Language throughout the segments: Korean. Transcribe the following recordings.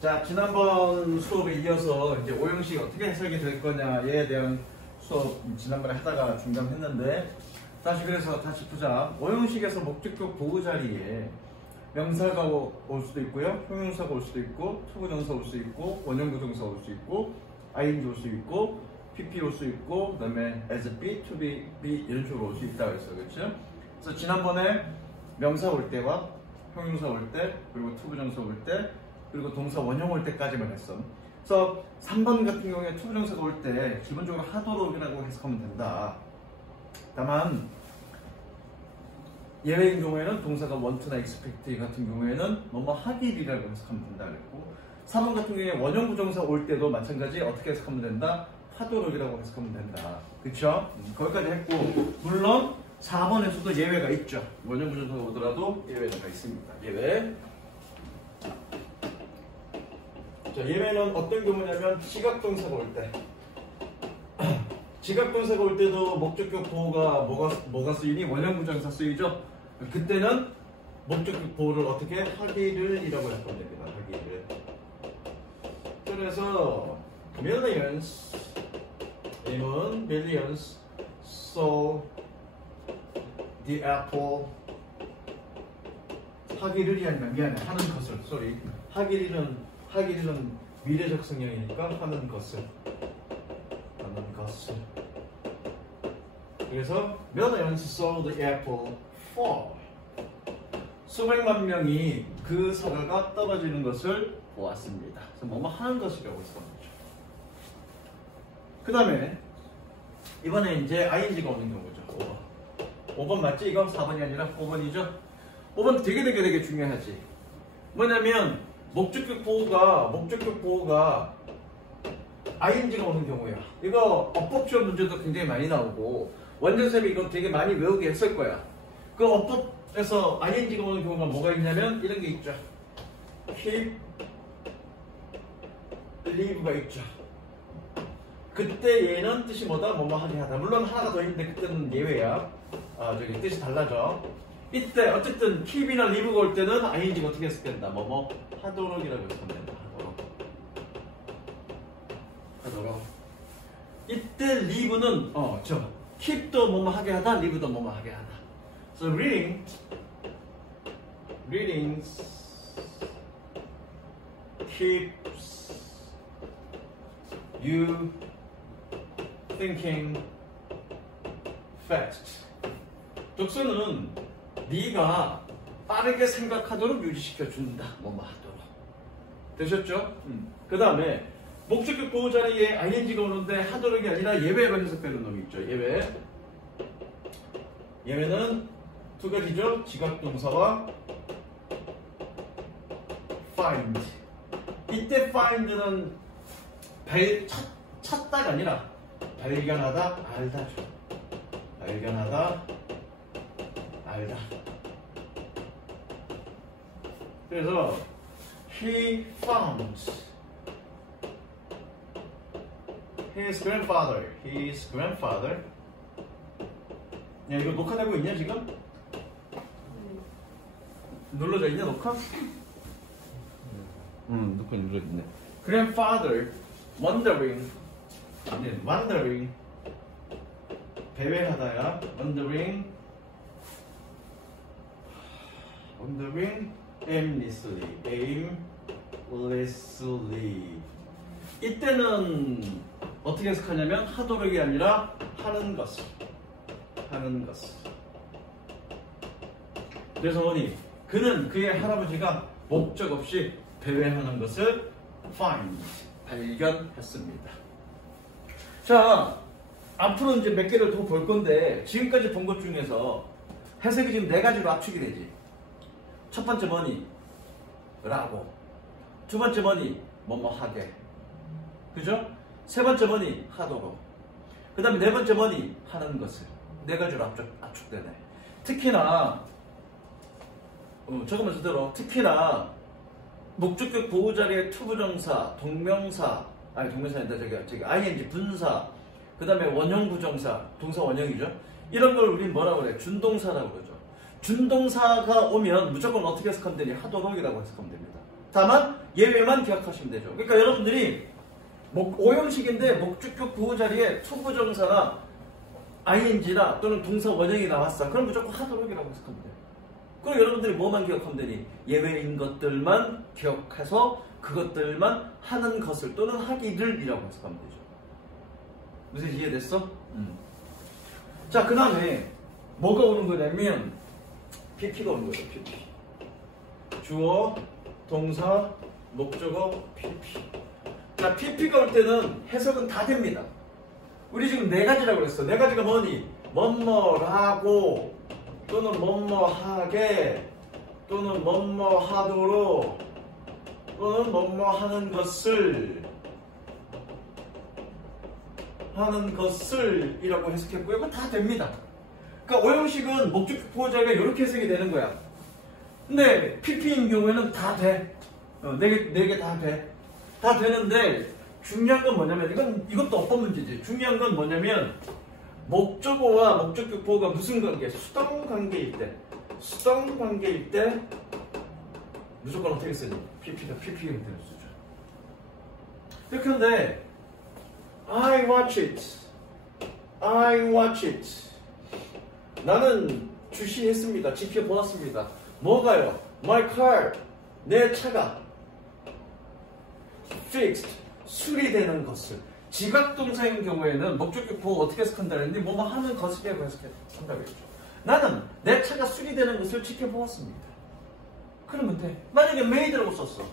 자, 지난번 수업에 이어서 이제 오형식이 어떻게 해석이 될 거냐에 대한 수업 지난번에 하다가 중단했는데 그래서 다시 보자. 오형식에서 목적격 보호 자리에 명사가 올 수도 있고요, 형용사가 올 수도 있고, 투부정사 올 수 있고, 원형부정사 올 수 있고, ing 올 수 있고, pp 올 수 있고, 그다음에 as be, to be, be 이런 식으로 올 수 있다고 했어, 그렇죠? 그래서 지난번에 명사 올 때와 형용사 올 때, 그리고 투부정사 올 때, 그리고 동사 원형 올 때까지만 했어. 그래서 3번 같은 경우에 투부정사가 올 때 기본적으로 하도록이라고 해석하면 된다. 다만 예외인 경우에는 동사가 want나 expect 같은 경우에는 뭐뭐 하길이라고 해석하면 된다 그랬고, 3번 같은 경우에 원형 부정사 올 때도 마찬가지 어떻게 해석하면 된다? 하도록이라고 해석하면 된다. 그쵸? 거기까지 했고, 물론 4번에서도 예외가 있죠. 원형 부정사가 오더라도 예외가 있습니다. 예외. 자, 예외는 어떤 경우냐면 지각동사가 올 때. 지각동사가 올 때도 목적격 보호가 뭐가 쓰이니? 원형부정사 쓰이죠? 그때는 목적격 보호를 어떻게? 하기를 이라고 할 겁니다. 하기를. 그래서 millions, millions saw the apple. 하기를이 아니라 미안해. 하는 것을. sorry. 하기는 미래적 성형이니까 하는 것을. 그래서 millions saw the apple fall. 수백만 명이 그 사과가 떨어지는 것을 보았습니다. 그래서 뭐뭐 하는 것이라고 해서 거죠. 그 다음에 이번에 이제 ing가 오는 경우죠. 5번 맞지? 이거 4번이 아니라 5번이죠? 5번 되게 중요하지. 뭐냐면 목적격 보호가 ing가 오는 경우야. 이거 어법 시험 문제도 굉장히 많이 나오고 원전쌤이 이거 되게 많이 외우게 했을 거야. 그 어법에서 ing가 오는 경우가 뭐가 있냐면 이런 게 있죠. keep, leave가 있죠. 그때 얘는 뜻이 뭐다? 뭐뭐 하게 하다. 물론 하나가 더 있는데 그때는 예외야. 저기 뜻이 달라져. 이때 어쨌든 keep이나 leave가 올 때는 ing가 어떻게 해석된다? 뭐뭐 하도록이라고 해석하면 된다. 하도록. 이때 leave는 keep도 뭐뭐 하게 하다, leave도 뭐뭐 하게 하다. So readings keeps you thinking fast. 독서는 네가 빠르게 생각하도록 유지시켜 준다. 뭐뭐 하도록. 되셨죠? 그 다음에 목적격 보호 자리에 ing가 오는데 하도록이 아니라 예외로 해석되는 놈이 있죠. 예외는 두 가지죠. 지각동사와 find. 이때 find는 찾다가 아니라 발견하다, 알다죠. 발견하다, 알다. 그래서 he found his grandfather. 야, 이거 녹화되고 있냐 지금? 눌러져 있냐 녹화? 녹화 눌러져 있네. grandfather wondering 배회하다야. wondering aimlessly. 이때는 어떻게 해석하냐면 하도록이 아니라 하는 것을. 그래서 뭐니? 그의 할아버지가 목적 없이 배회하는 것을 발견했습니다. 자, 앞으로 이제 몇 개를 더 볼 건데 지금까지 본 것 중에서 해석이 지금 4가지로 압축이 되지. 첫 번째 뭐니? 라고. 두 번째 뭐니? 뭐뭐 하게. 그죠? 세 번째 뭐니? 하도록. 그 다음에 네 번째 뭐니? 하는 것을. 4가지로 압축되네. 특히나 저거만 저대로 특히나 목적격 보호 자리에 투부정사, 동명사 아니다 저기 ing 분사, 그 다음에 원형 부정사, 동사 원형이죠. 이런 걸 우린 뭐라고 그래? 준동사라고 그러죠. 준동사가 오면 무조건 어떻게 해석하면 되니? 하도록이라고 해석하면 됩니다. 다만 예외만 기억하시면 되죠. 그러니까 여러분들이 오형식인데 목적격 보호 자리에 투부정사나 ing나 또는 동사 원형이 나왔어. 그럼 무조건 하도록이라고 해석하면 돼요. 그럼 여러분들이 뭐만 기억하면 되니? 예외인 것들만 기억해서 그것들만 하는 것을 또는 하기를 이라고 해석하면 되죠. 무슨 이해됐어? 자, 그 다음에 뭐가 오는 거냐면 PP가 오는 거죠. PP. 주어, 동사, 목적어, PP. 자, PP가 올 때는 해석은 다 됩니다. 우리 지금 네 가지라고 그랬어. 네 가지가 뭐니? 뭐뭐라고 또는 뭐뭐하게 또는 뭐뭐하도록 또는 뭐뭐하는 것을 이라고 해석했고요. 이건 다 됩니다. 그러니까 오형식은 목적격 보호자가 이렇게 해석이 되는 거야. 근데 PP인 경우에는 다 돼. 네 개 다 돼. 다 되는데 중요한 건 뭐냐면 이것도 어떤 문제지. 중요한 건 뭐냐면 목적어와 목적격 보호가 무슨 관계? 수동 관계일 때 무조건 어떻게 쓰니? PP가 PP가 되는 수준. 이렇게 하는데 I watch it. 나는 주시했습니다. 지켜보았습니다. 뭐가요? My car. 내 차가 fixed. 수리되는 것을. 지각동사인 경우에는 목적격 보호 어떻게 해석한다 그랬는데 뭐뭐 하는 것이라고 해석한다고 했죠. 나는 내 차가 수리되는 것을 지켜보았습니다. 그러면 돼. 만약에 made라고 썼어.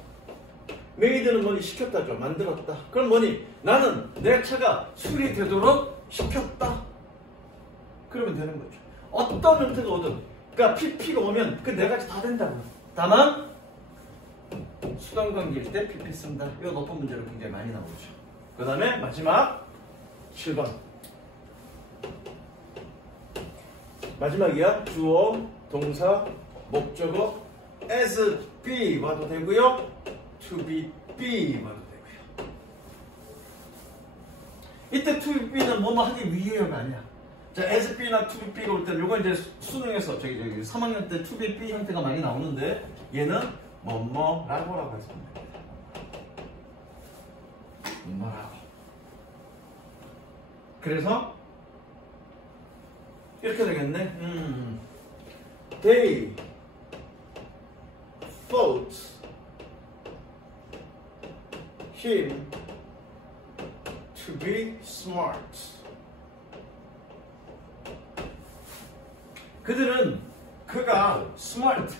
made는 뭐니? 시켰다죠. 만들었다. 그럼 뭐니? 나는 내 차가 수리되도록 시켰다. 그러면 되는 거죠. 어떤 형태가 오든. 그러니까 PP가 오면 그 네 가지 다 된다고. 다만 수동관계일 때 PP 쓴다. 이거 높은 문제로 굉장히 많이 나오죠. 그 다음에 마지막 7번. 마지막이야. 주어, 동사, 목적어 as be 와도 되고요. to be 와도 되고요. 이때 to be는 뭐뭐 하기 위해요가 아니야. 자, as be나 to be 올 때는 요거 이제 수능에서 저기 3학년 때 to be 형태가 많이 나오는데 얘는 뭐뭐라고라고 해서 뭐라고. 그래서 이렇게 되겠네. They thought him to be smart. 그들은 그가 smart,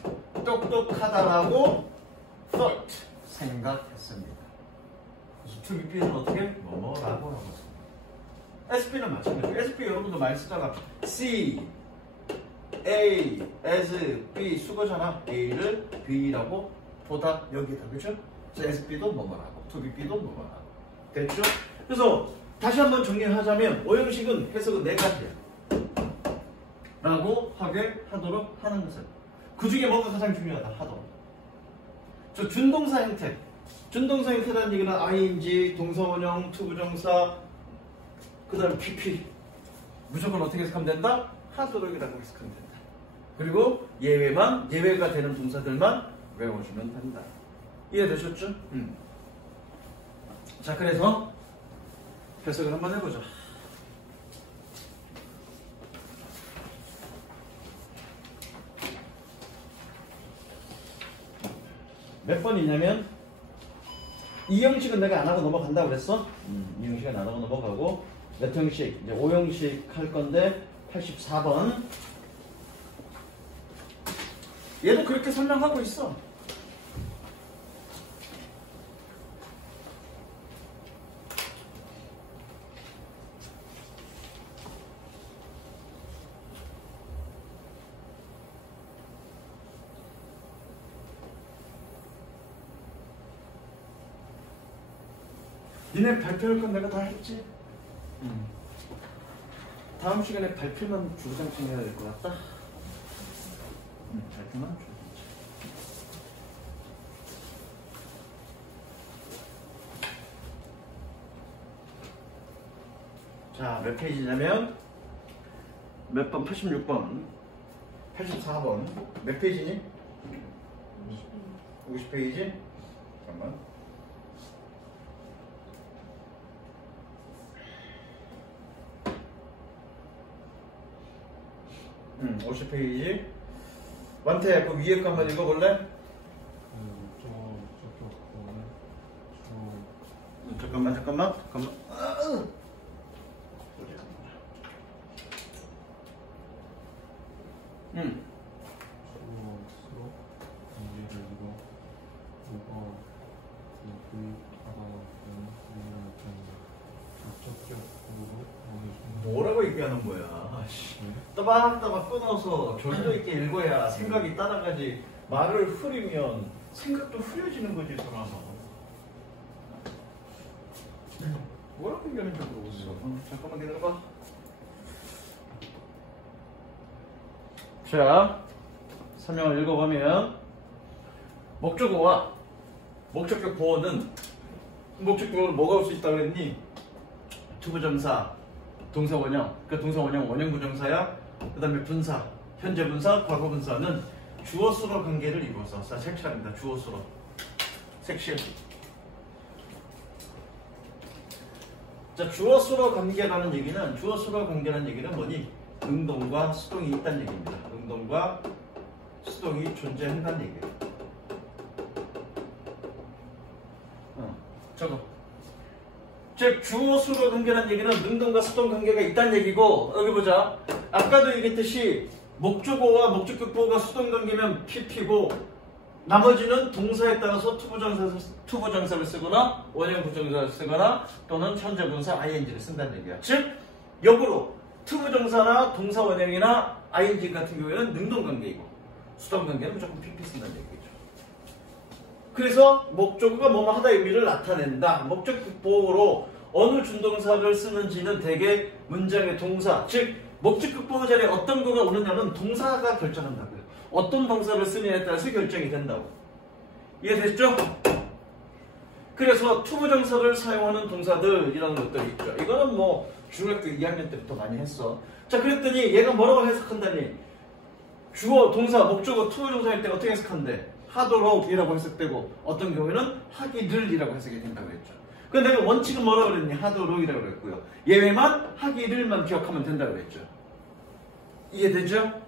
똑똑하다라고 thought, 생각했습니다. 그래서 to be는 어떻게? 뭐뭐라고 하고 있습니다. SP는 마찬가지예요. SP 여러분도 많이 쓰다가 C, A, as, B 수거잖아. A를 B라고 보다 여기다. 그렇죠? 그래서 SP도 뭐뭐라고, to be도 뭐뭐라고. 됐죠? 그래서 다시 한번 정리하자면 오형식은 해석은 네 가지야. 라고 하도록 하는 것을. 그 중에 뭐가 가장 중요하다? 하도록. 저 준동사 형태. 준동사 형태라는 얘기는 ing, 동사원형, 투부정사, 그 다음에 PP. 무조건 어떻게 해석하면 된다? 하도록이라고 해석하면 된다. 그리고 예외가 되는 동사들만 외워주면 된다. 이해되셨죠? 자, 그래서 해석을 한번 해보자. 몇 번이냐면 이 형식은 내가 안 하고 넘어간다고 그랬어? 이 형식은 안 하고 넘어가고 몇 형식? 이제 5형식 할 건데 84번. 얘도 그렇게 설명하고 있어. 니네 발표할 건 내가 다 했지? 다음 시간에 발표만 주구장창 해야 될 것 같다. 발표만 주구장창. 자, 몇 페이지냐면 몇 번? 86번, 84번. 몇 페이지니? 50페이지? 잠깐만. 50페이지. 완태, 그 위에 거 한번 읽어볼래? 잠깐만. 뭐라고 얘기하는 거야? 따박따박 끊어서 조도 있게 읽어야 생각이 따라가지. 말을 흐리면 생각도 흐려지는 거지, 사람아. 뭐라고 얘기하는지 모르겠어. 잠깐만 기다려봐. 자, 설명을 읽어보면 목적어와 목적격 보어는 목적격으로 뭐가 올 수 있다고 그랬니? 투부정사, 동사원형. 그 동사원형 원형부정사야. 그 다음에 분사, 현재분사, 과거분사는 주어수로 관계를 이루어서. 자, 섹시합니다. 주어수로. 섹시. 자, 주어수로 관계라는 얘기는 뭐니? 능동과 수동이 있다는 얘기입니다. 능동과 수동이 존재한다는 얘기예요. 저거. 즉, 주어수로 관계라는 얘기는 능동과 수동 관계가 있다는 얘기고, 여기 보자. 아까도 얘기했듯이 목적어와 목적격 보어가 수동 관계면 PP고, 나머지는 동사에 따라서 투부정사를 쓰거나 원형 부정사를 쓰거나 또는 현재분사 ing를 쓴다는 얘기야. 즉, 역으로 투부정사나 동사 원형이나 ing 같은 경우에는 능동 관계이고 수동 관계는 무조건 PP 쓴다는 얘기죠. 그래서 목적어가 뭐뭐 하다 의미를 나타낸다. 목적격 보어로 어느 준동사를 쓰는지는 대개 문장의 동사, 즉 목적격 보어 자리에 어떤 거가 오느냐는 동사가 결정한다고요. 어떤 동사를 쓰느냐에 따라서 결정이 된다고. 이해됐죠? 그래서 투부정사를 사용하는 동사들이라는 것들이 있죠. 이거는 뭐 중학교 2학년 때부터 많이 했어. 자, 그랬더니 얘가 뭐라고 해석한다니? 주어, 동사, 목적어, 투부정사일 때 어떻게 해석한대? 하도록이라고 해석되고 어떤 경우에는 하기를이라고 해석이 된다고 했죠. 근데 내가 원칙은 뭐라고 그랬니? 하도록이라고 그랬고요. 예외만 하기를만 기억하면 된다고 그랬죠. 이해되죠?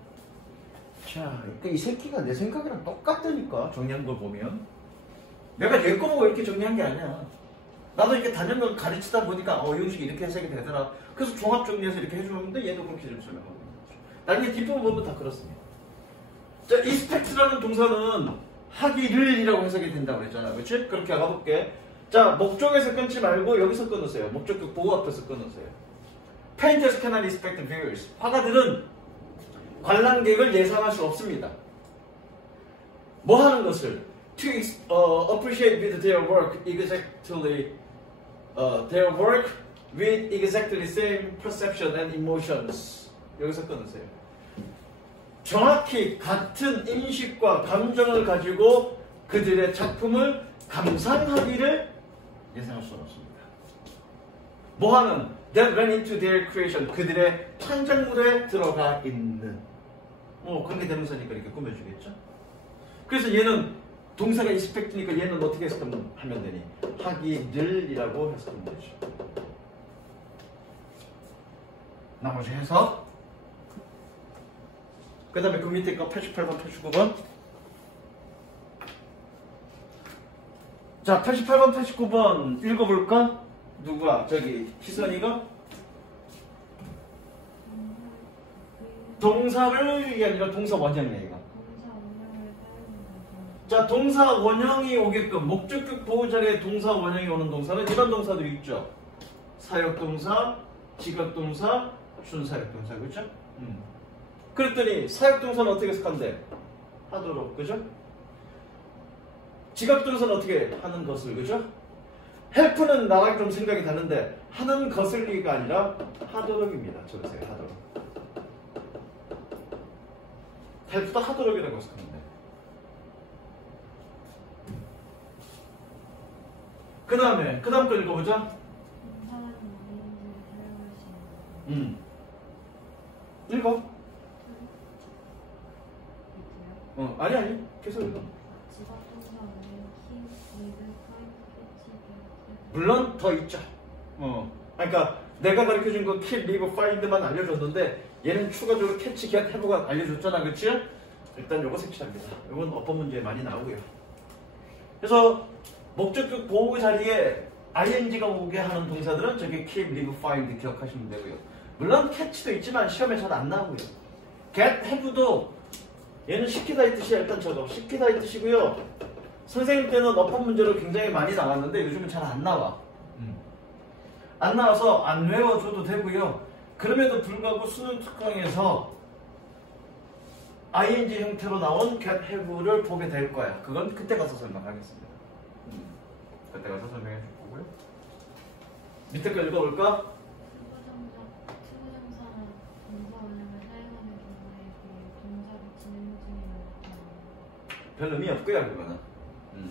자, 이 새끼가 내 생각이랑 똑같다니까, 정리한 걸 보면. 내가 얘 거 보고 이렇게 정리한 게 아니야. 나도 이렇게 단연을 가르치다 보니까 이 형식이 이렇게 해석이 되더라. 그래서 종합 정리해서 이렇게 해주는데 얘도 그렇게 좀 설명하고 있는 거죠. 나중에 뒷부분 보면 다 그렇습니다. 자, expect라는 동사는 하기를이라고 해석이 된다고 그랬잖아. 그렇지? 그렇게 가볼게. 자, 목적에서 끊지 말고 여기서 끊으세요. 목적격 보호 앞에서 끊으세요. Painters cannot expect viewers. 화가들은 관람객을 예상할 수 없습니다. 뭐 하는 것을? To appreciate with their work exactly their work with exactly same perception and emotions. 여기서 끊으세요. 정확히 같은 인식과 감정을 가지고 그들의 작품을 감상하기를 예상할 수는 없습니다. 뭐 하는? That went into their creation. 그들의 창작물에 들어가 있는. 그런 게 대명사니까 이렇게 꾸며주겠죠? 그래서 얘는 동사가 expect니까 얘는 어떻게 해석하면 되니? 하기를이라고 해석하면 되죠. 나머지 해석. 그 다음에 그 밑에 거 88번, 89번. 자, 88번, 89번 읽어볼까? 누구야? 저기 희선이가? 동사를 아니라 동사 원형이야 이거. 자, 동사 원형이 오게끔 목적격 보호 자리에 동사 원형이 오는 동사는 이런 동사들이 있죠. 사역동사, 직업동사, 준사역동사, 그렇죠? 그랬더니 사역동사는 어떻게 해석한대? 하도록, 그죠? 직업동사는 어떻게 하는 것을, 그죠? help는 나랑 좀 생각이 다른데 하는 것을리가 아니라 하도록입니다. 적으세요. 하도록. help도 하도록이라고 해석합니다. 그 다음에 그 다음 거 읽어보자. 읽어. 아니 계속 읽어. 직업동사 원형 힘, 물론 더 있죠. 그러니까 내가 가르쳐준 거 keep, leave, find만 알려줬는데 얘는 추가적으로 catch, get, have가 알려줬잖아, 그치? 일단 요거 색칠합니다. 요건 어법 문제에 많이 나오고요. 그래서 목적격 보호 자리에 ing가 오게 하는 동사들은 저기 keep, leave, find 기억하시면 되고요. 물론 catch도 있지만 시험에 잘 안 나오고요. get, have도 얘는 시키다 이 뜻이야. 일단 저도 시키다 이 뜻이고요. 선생님 때는 어법 문제로 굉장히 많이 나왔는데 요즘은 잘 안 나와. 안 나와서 안 외워줘도 되고요. 그럼에도 불구하고 수능 특강에서 ing 형태로 나온 get, have를 보게 될 거야. 그건 그때 가서 설명하겠습니다. 그때 가서 설명해 줄 거고요. 밑에 거 읽어볼까? 투부정사는 동사 원형을 사용하는 경우에 비해 동사가 진행 중이면 별 의미 없고요, 그거는.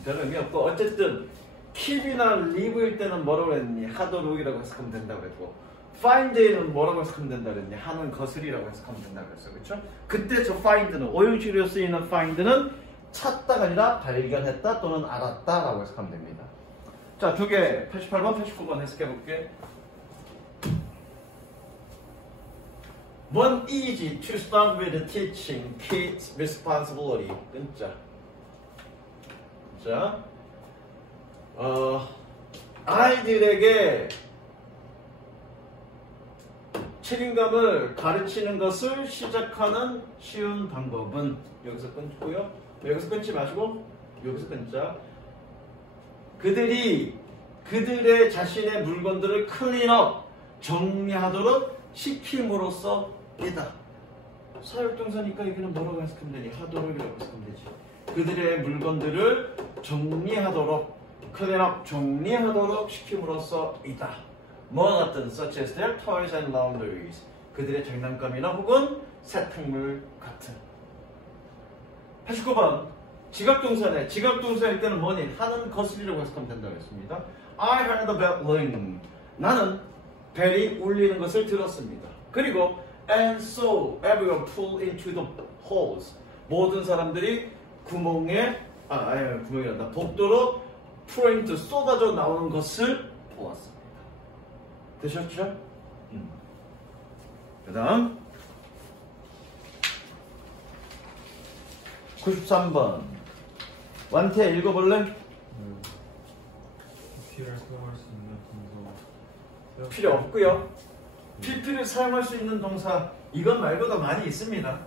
별 의미 없고 어쨌든 keep이나 leave일 때는 뭐라고 했니? 하도록이라고 해석하면 된다고 했고 find에는 뭐라고 해석하면 된다고 했니? 하는 것을이라고 해석하면 된다고 했어, 그렇죠? 그때 저 find는 오형식으로 쓰이는 find는 찾다가 아니라 발견했다 또는 알았다라고 해석하면 됩니다. 자, 두 개 88번, 89번 해석해 볼게. One easy to start with teaching kids responsibility. 끊자. 자, 아이들에게 책임감을 가르치는 것을 시작하는 쉬운 방법은 여기서 끊고요. 여기서 끊지 마시고 여기서 끊자. 그들이 그들의 자신의 물건들을 클린업 정리하도록 시킴으로써 이다. 사역동사니까 여기는 뭐라고 해석하면 되니? 하도록이라고 해석하면 되지. 그들의 물건들을 정리하도록 클린업 정리하도록 시킴으로써 이다. 뭐와 같은 such as their toys and laundries. 그들의 장난감이나 혹은 세탁물 같은. 89번 지각동사네. 지각동사일 때는 뭐니? 하는 것을이라고 해석하면 된다고 했습니다. I heard a bell ring. 나는 벨이 울리는 것을 들었습니다. 그리고 and so everyone pulled into the holes. 모든 사람들이 구멍이란다. 복도로 풀어인트 쏟아져 나오는 것을 보았습니다. 되셨죠? 그 다음 93번 완태 읽어볼래? PP를 사용할 수 있는 동사 필요 없고요. PP를 사용할 수 있는 동사 이것 말고도 많이 있습니다.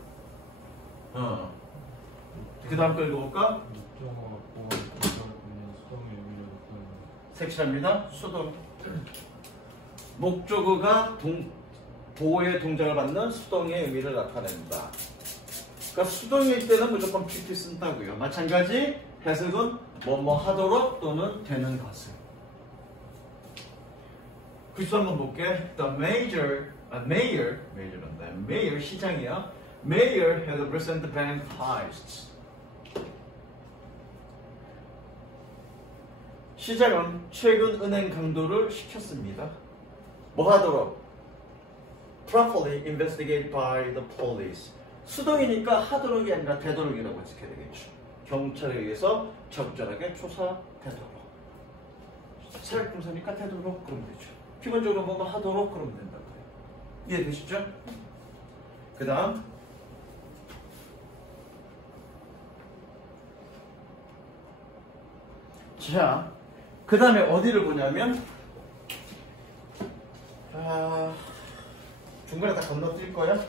그 다음 거 읽어볼까? 목적어가 보호한 동사를 보는 수동의 의미를 나타내는 색칠합니다. 수동 목적어가 보호의 동작을 받는 수동의 의미를 나타낸다. 그러니까 수동일 때는 무조건 PP 쓴다고요. 마찬가지 해석은 뭐뭐 하도록 또는 되는 것을. 93번 볼게. The mayor 시장이야. Mayor had recent bank heists. 시장은 최근 은행 강도를 시켰습니다. 뭐 하도록? Properly investigated by the police. 수동이니까 하도록이 아니라 되도록이라고 해석해야 되겠죠. 경찰에 의해서 적절하게 조사되도록. 사역동사니까 되도록 그러면 되죠. 기본적으로 뭐뭐 하도록 그러면 된다고 해요. 이해되시죠? 그 다음 자, 그 다음에 어디를 보냐면 중간에 다 건너뛸 거야.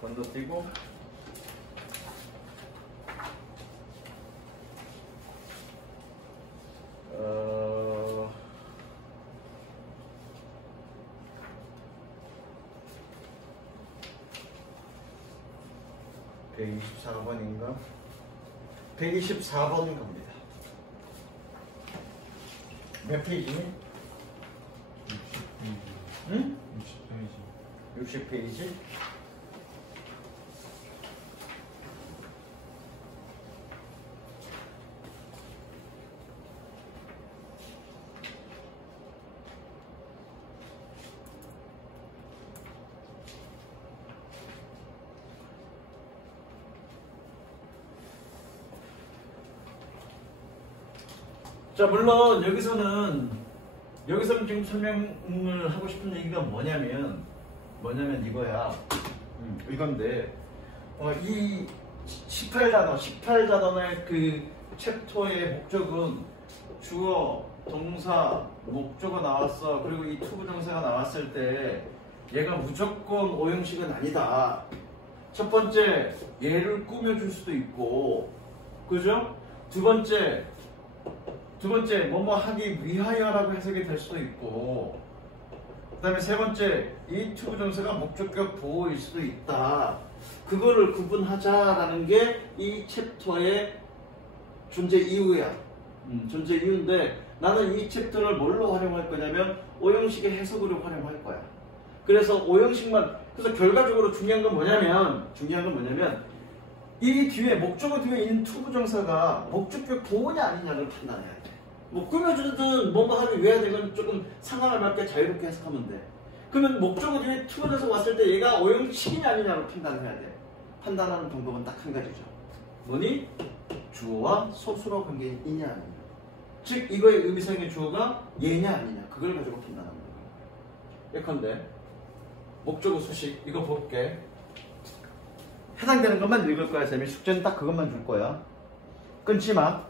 건너뛰고 (124번인가) 124번 갑니다. 몇 페이지니? 60페이지. 응? 60페이지. 60페이지? 자, 물론 여기서는 지금 설명을 하고 싶은 얘기가 뭐냐면 이거야. 이건데 이 18단원의 그 챕터의 목적은 주어, 동사, 목적어 나왔어. 그리고 이 투부정사가 나왔을 때 얘가 무조건 오형식은 아니다. 첫 번째, 얘를 꾸며줄 수도 있고, 그죠? 두 번째, 뭐뭐 하기 위하여라고 해석이 될 수도 있고, 그 다음에 세 번째, 이 투부정사가 목적격 보호일 수도 있다. 그거를 구분하자라는 게 이 챕터의 존재 이유야. 존재 이유인데 나는 이 챕터를 뭘로 활용할 거냐면 오형식의 해석으로 활용할 거야. 그래서 오형식만, 그래서 결과적으로 중요한 건 뭐냐면 이 뒤에 목적어 뒤에 있는 투부정사가 목적격 보호냐 아니냐를 판단해야 돼. 뭐 꾸며주든 뭐뭐 하기 위해야 되건 조금 상황에 맞게 자유롭게 해석하면 돼. 그러면 목적어 뒤에 투부정사 왔을 때 얘가 오형식이냐 아니냐를 판단해야 돼. 판단하는 방법은 딱 한 가지죠. 뭐니? 주어와 소수로 관계이냐 아니냐. 즉 이거의 의미상의 주어가 얘냐 아니냐. 그걸 가지고 판단하는 거예요. 예컨대 목적어 수식 이거 볼게. 해당되는 것만 읽을 거야. 쌤이 숙제는 딱 그것만 줄 거야. 끊지 마.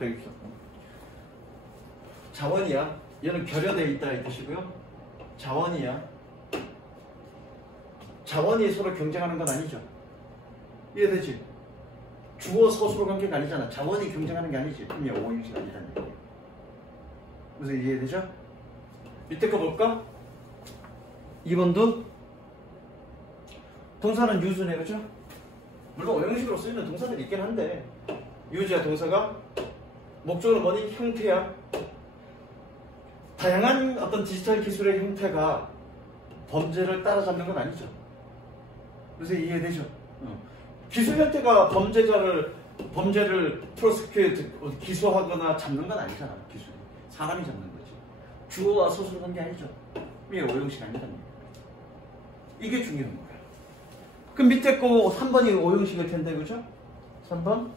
자원이야. 얘는 결여되어 있다 이 뜻이고요. 자원이야. 자원이 서로 경쟁하는 건 아니죠. 이해되지? 주어 서술어 관계가 아니잖아. 자원이 경쟁하는 게 아니지. 그럼 얘 오형식 아니라는 얘기야. 무슨 이해되죠? 밑에 거 볼까? 2번도 동사는 유주네, 그죠? 물론 오형식으로 쓰이는 동사들이 있긴 한데 유주야 동사가 목적으로 뭐니? 형태야. 다양한 어떤 디지털 기술의 형태가 범죄를 따라잡는 건 아니죠. 그래서 이해되죠? 기술 형태가 범죄를 프로스큐트 기소하거나 잡는 건 아니잖아. 기술이 사람이 잡는 거지. 주어와 소수로 한 게 아니죠. 이게 오형식 아니란 얘기야. 이게 중요한 거야. 그럼 밑에 거 3번이 오형식일 텐데, 그죠? 3번.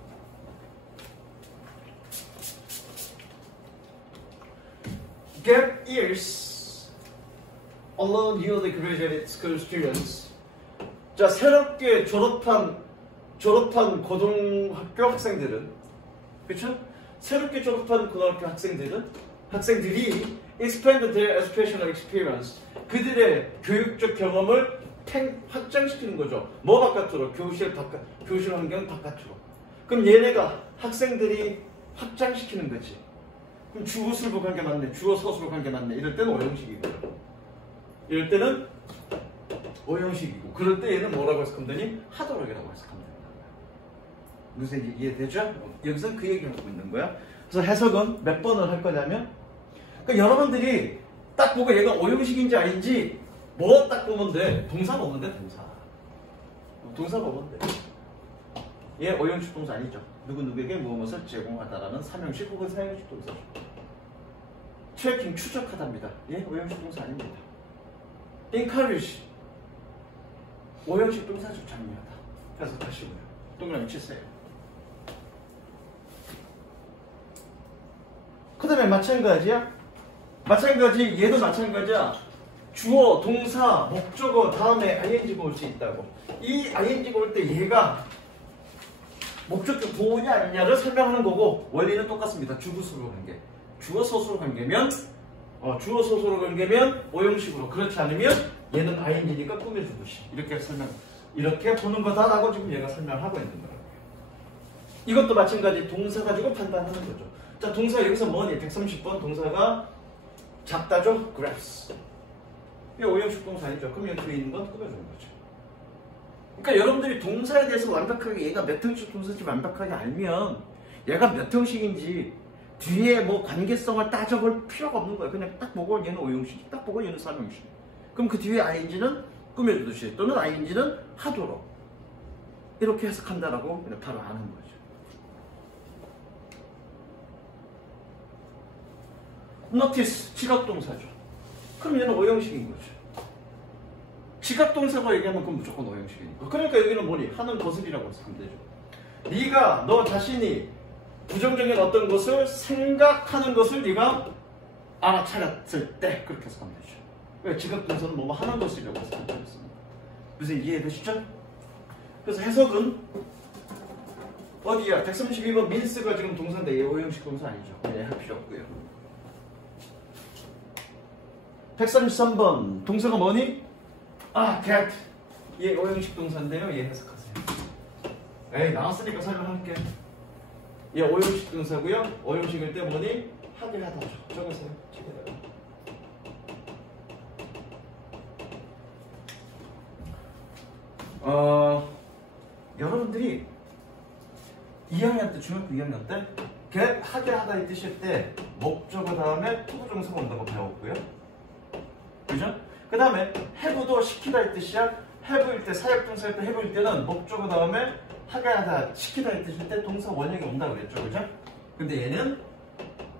Gap years allow newly graduated school students. 자, 새롭게 졸업한 고등학교 학생들은, 그쵸? 새롭게 졸업한 고등학교 학생들이 expand their educational experience. 그들의 교육적 경험을 확장시키는 거죠. 뭐 바깥으로? 교실 환경 바깥으로. 그럼 얘네가 학생들이 확장시키는 거지. 그럼 주어 술부 관계 맞네. 주어 서술부 관계 맞네. 이럴 때는 오형식이고. 이럴 때는 오형식이고. 그럴 때 얘는 뭐라고 해석하면 되니? 하도록이라고 해석하면 된다. 무슨 이해되죠? 여기서 그 얘기를 하고 있는 거야. 그래서 해석은 몇 번을 할 거냐면, 그러니까 여러분들이 딱 보고 얘가 오형식인지 아닌지 뭐 딱 보면 돼. 동사 보면 돼. 동사 보면 돼. 얘 오형식 동사 아니죠. 누구에게 무엇을 제공하다라는 3형식 혹은 4형식 동사죠. 트래킹 추적하답니다. 얘 오형식 동사 아닙니다. encourage 오형식 동사죠. 장려하다. 그래서 다시 보요. 동그라미 치세요. 그 다음에 마찬가지야. 얘도 마찬가지야. 주어, 동사, 목적어 다음에 ing가 올 수 있다고. 이 ing가 올 때 얘가 목적격 보호냐 아니냐를 설명하는 거고 원리는 똑같습니다. 주구수로 관계. 주어 소수로 관계면 오형식으로, 그렇지 않으면 얘는 ing니까 꾸며주듯이 이렇게 보는 거다라고 지금 얘가 설명하고 있는 거예요. 이것도 마찬가지 동사 가지고 판단하는 거죠. 자, 동사 여기서 뭐니? 130번 동사가 작다죠? graphs. 이게 오형식 동사 아니죠? 그럼 여기 뒤에 있는 건 꾸며주는 거죠. 그러니까 여러분들이 동사에 대해서 완벽하게 얘가 몇 형식 동사인지 완벽하게 알면 얘가 몇 형식인지 뒤에 뭐 관계성을 따져볼 필요가 없는 거예요. 그냥 딱 보고 얘는 오형식, 딱 보고 얘는 3형식. 그럼 그 뒤에 ing는 꾸며주듯이 또는 ing는 하도록 이렇게 해석한다라고 바로 아는 거죠. notice 지각동사죠. 그럼 얘는 오형식인 거죠. 지각동사가 얘기하면 그건 무조건 오형식이니까. 그러니까 여기는 뭐니? 하는 것을이라고 해석하면 되죠. 네가 너 자신이 부정적인 어떤 것을 생각하는 것을 네가 알아차렸을 때 그렇게 해서 하면 되죠. 왜 지각동사는 뭐뭐 하는 것이라고 해서 했습니다. 무슨 이해되시죠? 그래서 해석은 어디야? 132번 민스가 지금 동사인데 얘 오형식 동사 아니죠. 네, 할 필요 없고요. 133번 동사가 뭐니? 아, get. 얘 오형식 동사인데요. 얘 해석하세요. 에이, 나왔으니까 설명할게. 얘 오형식 동사고요. 오형식일 때 뭐니? 하게 하다죠. 적으세요. 책에다가. 여러분들이 2학년 때, 중학교 2학년 때 get 하게 하다 이 뜻일 때 목적어 다음에 투부정사가 온다고 배웠고요. 그죠? 그 다음에 have도 시키다 이 뜻이야. have일 때, 사역동사일 때 have일 때는 목적어 다음에 하게 하다, 시키다 이 뜻일 때 동사 원형이 온다고 그랬죠. 그죠? 근데 얘는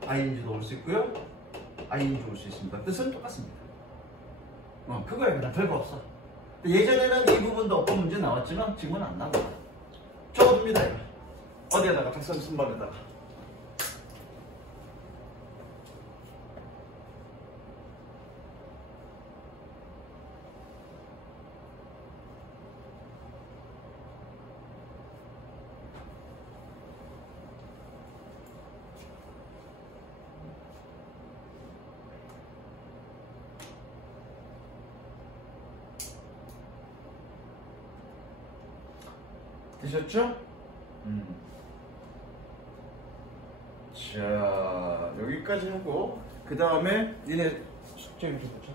ing도 올 수 있고요. ing도 올 수 있습니다. 뜻은 똑같습니다. 그거야. 그냥 별거 없어. 예전에는 이 부분도 어떤 문제 나왔지만 지금은 안 나와요. 적어둡니다. 어디에다가? 작성 순번에다가. 되셨죠? 자, 여기까지 하고 그 다음에 니네 숙제 좀 보자.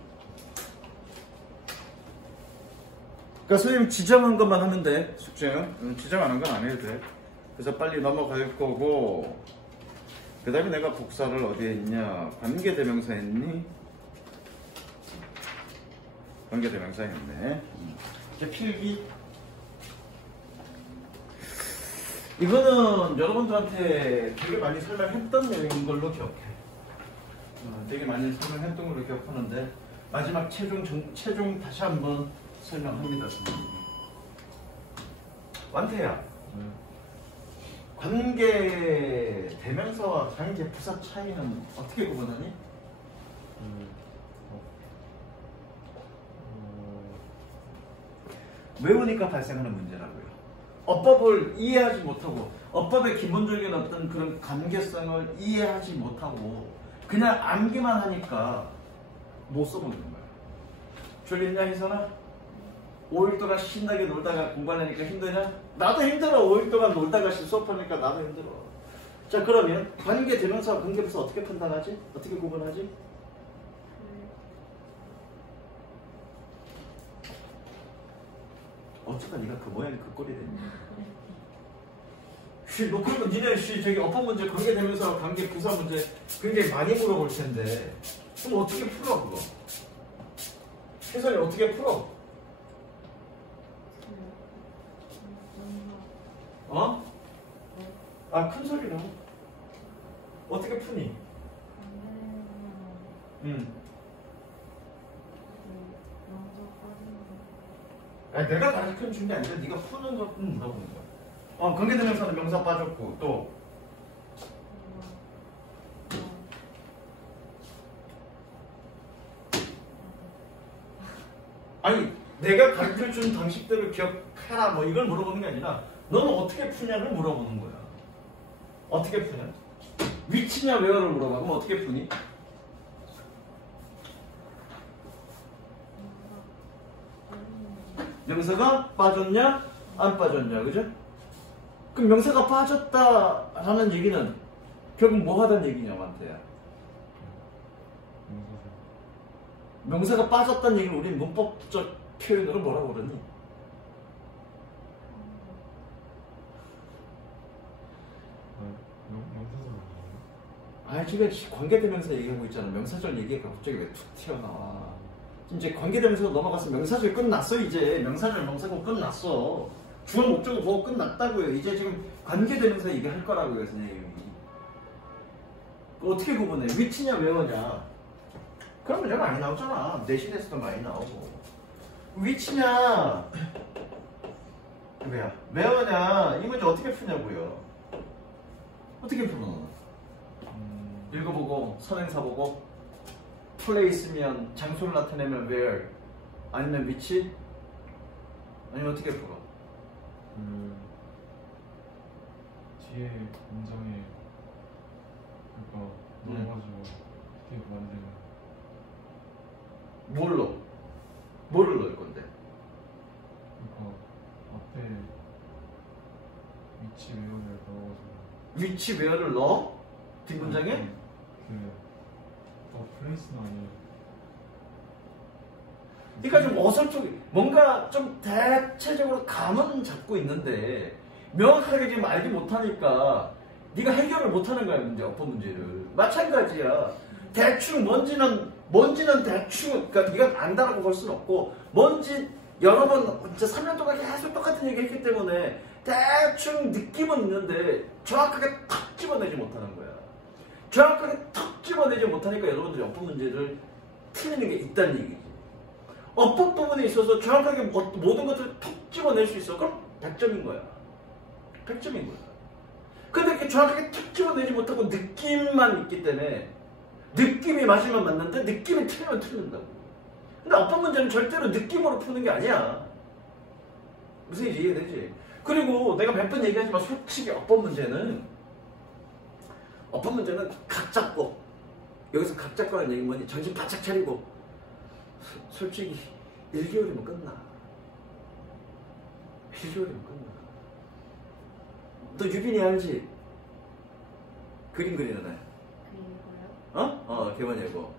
그러니까 선생님 지정한 것만 하면 돼. 숙제는 지정 안 한 건 안 해도 돼. 그래서 빨리 넘어갈 거고 그 다음에 내가 복사를 어디에 있냐. 관계대명사 했니? 관계대명사 했네. 이제 필기. 이거는 여러분들한테 되게 많이 설명했던 내용인 걸로 기억해. 되게 많이 설명했던 걸로 기억하는데 마지막 최종 다시 한번 설명합니다. 선생님. 완태야. 관계 대명사와 관계 부사 차이는 어떻게 구분하니? 외우니까 발생하는 문제라고요. 어법을 이해하지 못하고 어법의 기본적인 어떤 그런 관계성을 이해하지 못하고 그냥 암기만 하니까 못 써먹는 거야. 졸리냐 희선아? 5일 동안 신나게 놀다가 공부하려니까 힘드냐? 나도 힘들어. 5일 동안 놀다가 수업하니까 나도 힘들어. 자, 그러면 관계 대명사와 관계부사 어떻게 판단하지? 어떻게 구분하지? 어쩌다 네가 그 모양이 그 꼴이 됐니? 너 그러면 니네 저기 어법 문제, 관계 대명사와 관계 부사 문제 굉장히 많이 물어볼 텐데 그럼 어떻게 풀어 그거? 혜선이 어떻게 풀어? 어? 아, 큰 소리로. 어떻게 푸니? 아니, 내가 가르쳐 준 게 아니라 네가 푸는 거 물어보는 거야. 관계대명사는 명사 빠졌고 또 아니 내가 가르쳐 준 방식대로 기억해라 뭐 이걸 물어보는 게 아니라 너는 어떻게 푸냐를 물어보는 거야. 어떻게 푸냐? 위치냐 웨어를 물어봐. 그럼 어떻게 푸니? 명사가 빠졌냐? 안 빠졌냐? 그죠? 그럼 명사가 빠졌다라는 얘기는 결국 뭐 하다는 얘기냐, 만태야? 명사가 빠졌다는 얘기는 우리 문법적 표현으로 뭐라고 그러니? 아, 지금 관계대명사 얘기하고 있잖아. 명사절 얘기가 갑자기 왜 툭 튀어나와? 이제 관계대명사로 넘어가서 명사절 끝났어. 이제 명사절 명사고 끝났어. 주어 목적어 보고 끝났다고요. 이제 지금 관계대명사 얘기할 거라고요, 선생님이. 어떻게 구분해? 위치냐 웨어냐? 그런 문제가 많이 나오잖아. 내신에서도 많이 나오고. 위치냐 웨어냐? 이 문제 어떻게 푸냐고요? 어떻게 풀어? 읽어보고 선행사 보고 place면 장소를 나타내면 where 아니면 위치 아니면 어떻게 풀어? 그 뒤에 문장에 그러니까 넣어가지고 뒤에 만드는 뭐를 넣을 건데? 그러니까 앞에 위치 외우를 넣어가지고 위치 where를 넣어? 뒷문장에? 플레이스는 아니에요. 그러니까 좀 어설프게 뭔가 좀 대체적으로 감은 잡고 있는데 명확하게 지금 알지 못하니까 네가 해결을 못하는 거야 문제 어법 문제를 마찬가지야. 대충 뭔지는 대충 그러니까 네가 안다라고 볼 수는 없고 뭔지 여러 번 진짜 3년 동안 계속 똑같은 얘기 했기 때문에 대충 느낌은 있는데 정확하게 탁 집어내지 못하는 거야. 정확하게 탁 집어내지 못하니까 여러분들이 어법 문제를 틀리는 게 있다는 얘기지. 어법 부분에 있어서 정확하게 모든 것들을 툭 집어낼 수 있어. 그럼 100점인 거야. 100점인 거야. 근데 이렇게 정확하게 툭 집어내지 못하고 느낌만 있기 때문에 느낌이 맞으면 맞는데 느낌이 틀리면 틀린다고. 근데 어법 문제는 절대로 느낌으로 푸는 게 아니야. 무슨 얘기 이해되지? 그리고 내가 몇 번 얘기하지만 솔직히 어법 문제는 각 잡고 여기서 각 잡고라는 얘기는 뭐니? 정신 바짝 차리고 솔직히 1개월이면 끝나. 1개월이면 끝나. 너 유빈이 알지? 그림 그리는 애. 그리고요? 개원 예고.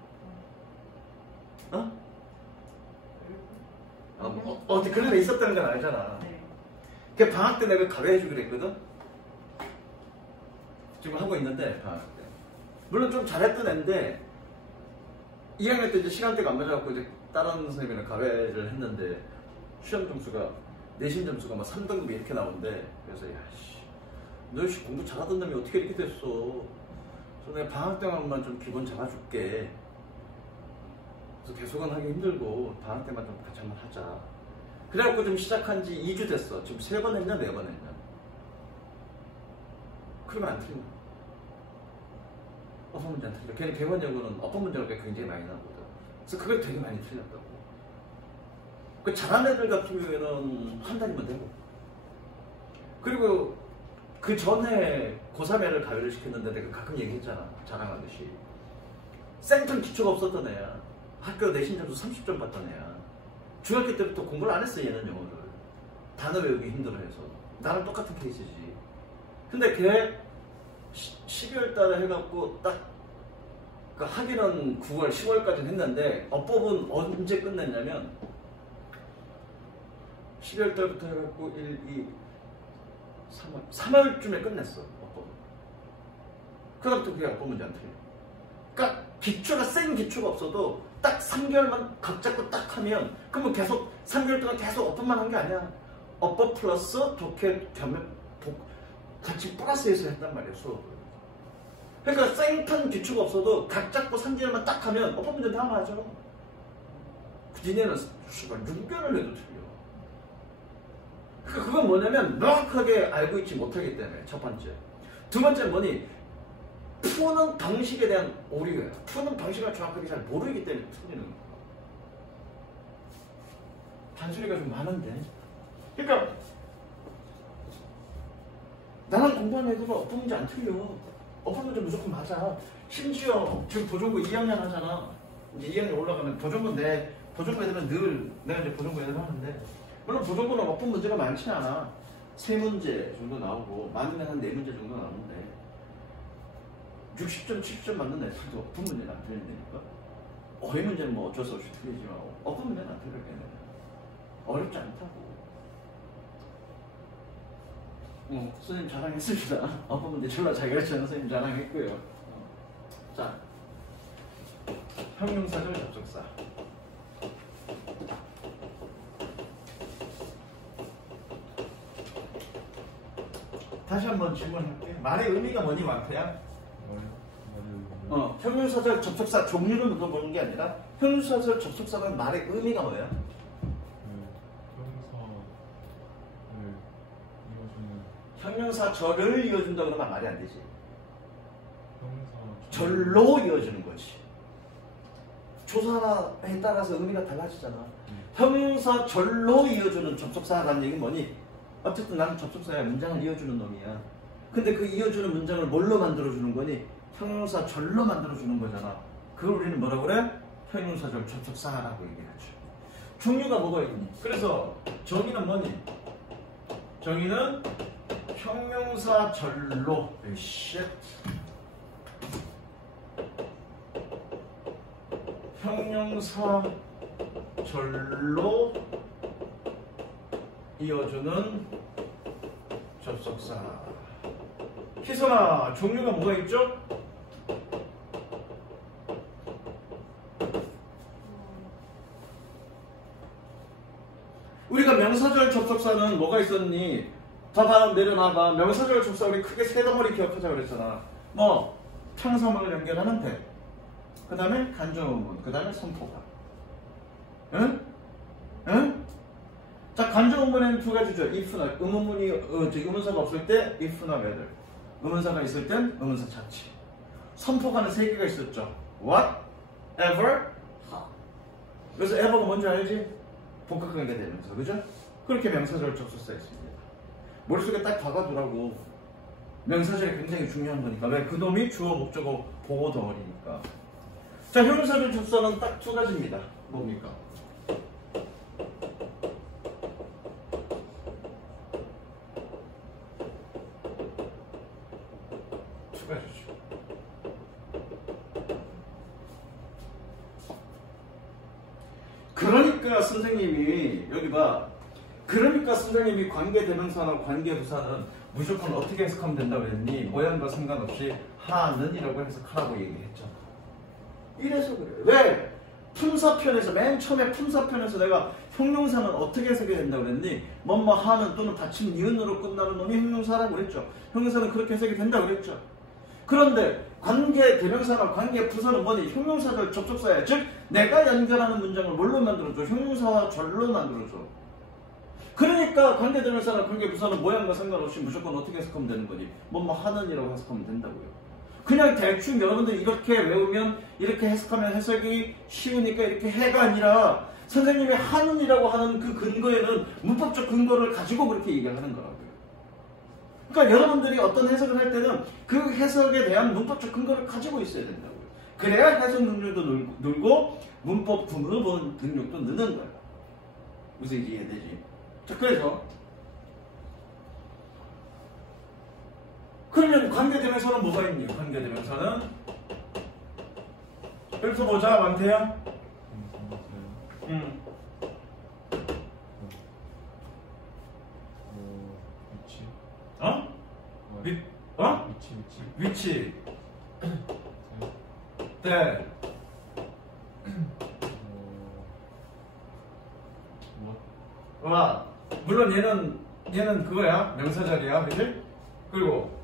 어떻게 그런 애 있었다는 건 알잖아. 네. 걔 방학 때 내가 가게 해주기로 했거든? 지금 하고 있는데, 방학 때. 물론 좀 잘했던 애인데, 2학년 때 이제 시간대가 안 맞아갖고 이제 다른 선생님이랑 가회를 했는데, 시험 점수가, 내신 점수가 막 3등급 이렇게 나오는데, 그래서, 야, 씨, 너 공부 잘하던 놈이 어떻게 이렇게 됐어? 그래서 내가 방학 때만만 좀 기본 잡아줄게. 그래서 계속은 하기 힘들고, 방학 때만 좀 같이 한번 하자. 그래갖고 좀 시작한 지 2주 됐어. 지금 3번 했냐, 4번 했냐. 그러면 안 틀린다. 어법 문제 안 틀린다. 걔는 개원 연구는 어법 문제가 굉장히 많이 나오거든. 그래서 그걸 되게 많이 틀렸다고. 그 잘하는 애들 같은 경우에는 한 달이면 되고. 그리고 그 전에 고3애를 가위를 시켰는데 내가 가끔 얘기했잖아. 자랑하듯이. 생턴 기초가 없었던 애야. 학교 내신 점수 30점 받던 애야. 중학교 때부터 공부를 안 했어, 얘는 영어를. 단어 외우기 힘들어해서. 나랑 똑같은 케이스지. 근데 걔 12월 달에 해갖고 딱 그 학위는 9월, 10월까지 했는데 어법은 언제 끝냈냐면 12월 달부터 해갖고 1, 2, 3월쯤에 끝냈어, 어법은. 그다음부터 그게 어법 문제 안 틀려. 그러니까 기초가 센 기초가 없어도 딱 3개월만 각 잡고 딱 하면 그러면 계속 3개월 동안 계속 어법만 한 게 아니야. 어법 플러스 독해 같이 플러스해서 했단 말이야, 수업을. 그러니까 생판 기초가 없어도 각 잡고 3개월만 딱 하면 어법 문제 다 맞아. 니네는 6개월을 해도 틀려. 그러니까 그건 뭐냐면 명확하게 알고 있지 못하기 때문에 첫 번째. 두 번째는 뭐니? 푸는 방식에 대한 오류예요. 푸는 방식을 정확하게 잘 모르기 때문에 틀리는 거야. 잔소리가 좀 많은데. 그러니까 나랑 공부하는 애들은 어법 문제 안 틀려. 어법 문제 무조건 맞아. 심지어 지금 보존고 2학년 하잖아. 이제 2학년 올라가면 보존고 애들은 늘 내가 이제 보존고 애들 하는데 물론 보존고는 어법 문제가 많지는 않아. 3문제 정도 나오고 많으면 한 4문제 정도 나오는데 60점, 70점 맞는 애들도 어법 문제는 안 틀린다니까. 어휘 문제는 뭐 어쩔 수 없이 틀리지만 어법 문제는 안 틀렸겠네. 어렵지 않다고. 선생님 자랑했습니다. 어법 문제 졸라 잘 가르치는 선생님 자랑했고요. 자, 형용사절 접속사. 다시 한번 질문할게. 말의 의미가 뭐니, 왕태야? 형용사절 접속사 종류를 물어보는 게 아니라 형용사절 접속사는 말의 의미가 뭐예요? 형용사절을 이어준다 그러면 말이 안 되지. 절로 이어지는 거지. 조사에 따라서 의미가 달라지잖아. 형용사 절로 이어주는 접속사라는 얘기는 뭐니? 어쨌든 나는 접속사야. 문장을 이어주는 놈이야. 근데 그 이어주는 문장을 뭘로 만들어주는 거니? 형용사 절로 만들어주는 거잖아. 그걸 우리는 뭐라고 그래? 형용사절 접속사라고 얘기하죠. 종류가 뭐가 있니? 그래서 정의는 뭐니? 정의는 형용사 절로 형용사 절로 이어주는 접속사. 희선아, 종류가 뭐가 있죠? 우리가 명사절 접속사는 뭐가 있었니? 더 다음 내려놔봐. 명사절 접속사 우리 크게 세 덩어리 기억하자 그랬잖아. 뭐 평사문을 연결하는 대, 그 다음에 간접의문, 그 다음에 선포가. 응? 응? 자, 간접의문에는 두 가지죠. if나 의문문이 의문사가 없을 때 if나 whether, 의문사가 있을 땐 의문사 자체. 선포가는 세 개가 있었죠. what, ever, how. 그래서 ever가 뭔지 알지? 복합관계 되면서, 그죠? 그렇게 명사절 접속사 있습니다. 머릿속에 딱 박아두라고. 명사절이 굉장히 중요한 거니까. 왜? 그놈이 주어, 목적어, 보호 덩어리니까. 자, 형용사절 접속사는 딱 두 가지입니다. 뭡니까? 두 가지죠. 그러니까 선생님이 여기 봐. 그러니까 선생님이 관계대명사나 관계부사는 무조건 어떻게 해석하면 된다고 했니? 모양과 상관없이 하는이라고 해석하라고 얘기했잖아. 이래서 그래. 왜? 품사편에서 맨 처음에 품사편에서 내가 형용사는 어떻게 해석해야 된다고 그랬니? 뭐뭐 하는 또는 받침 니은으로 끝나는 놈이 형용사라고 그랬죠. 형용사는 그렇게 해석이 된다고 그랬죠. 그런데 관계대명사나 관계부사는 뭐니? 형용사절 접속사야. 즉 내가 연결하는 문장을 뭘로 만들어줘? 형용사와 절로 만들어줘. 그러니까 관계대명사나 관계부사는 모양과 상관없이 무조건 어떻게 해석하면 되는 거니? 뭐뭐 하는이라고 해석하면 된다고요. 그냥 대충 여러분들 이렇게 외우면 이렇게 해석하면 해석이 쉬우니까 이렇게 해가 아니라 선생님이 하는이라고 하는 그 근거에는 문법적 근거를 가지고 그렇게 얘기하는 거라고요. 그러니까 여러분들이 어떤 해석을 할 때는 그 해석에 대한 문법적 근거를 가지고 있어야 된다고요. 그래야 해석 능력도 늘고 문법 구문을 보는 능력도 느는 거예요. 무슨 얘기 이해되지? 자, 그러면 관계대명사는 뭐가 있니? 관계대명사는 여기서 보자. 완태야. 위치. 어? 위치. 때. 와. 물론 얘는 그거야. 명사절이야. 그치? 그리고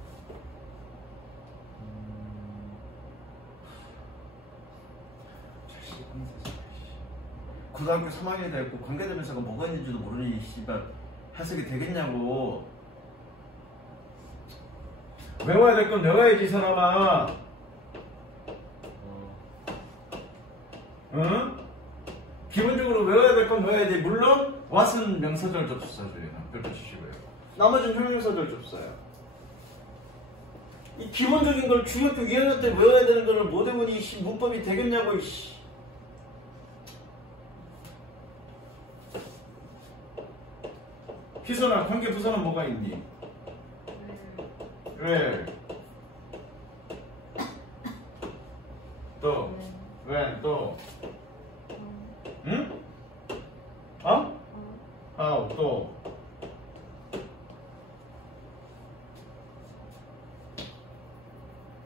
고등학교 3학년이 됐고 관계대명사가 뭐가 있는지도 모르니 씨발 해석이 되겠냐고. 외워야 될 건 외워야지 이 사람아. 응? 기본적으로 외워야 될 건 외워야 돼. 물론 what은 명사절 접속사죠. 별표 치시고요. 나머지는 형용사절 접속사야. 이 기본적인 걸 중학교 2학년 때 외워야 되는 거를 못 외우니 문법이 되겠냐고 이씨. 희선아, 관계부사는 뭐가 있니? 왜? 또? 왜? 또? 응? 어? 아우 또?